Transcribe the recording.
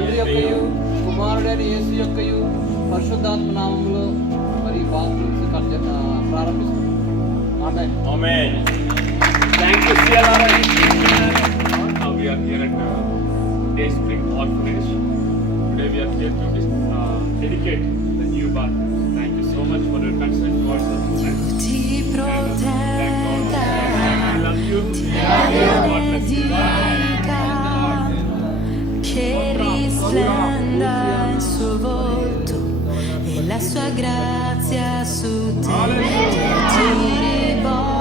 తండ్రి యొక్కయు కుమారుడైన యేసు యొక్కయు పరిశుద్ధాత్మ నామములో మరి బాప్తిస్మ ప్రారంభిస్తున్నాం. ఆమేన్. Amen. Thank you, CLRI. Now we are here at Dayspring Orphanage. Today we are here to dedicate the new bathroom. Thank you so much for your concern towards us. Ti protetta, I love you. God bless you. che risplenda il suo volto e la sua grazia su te ti rivolge.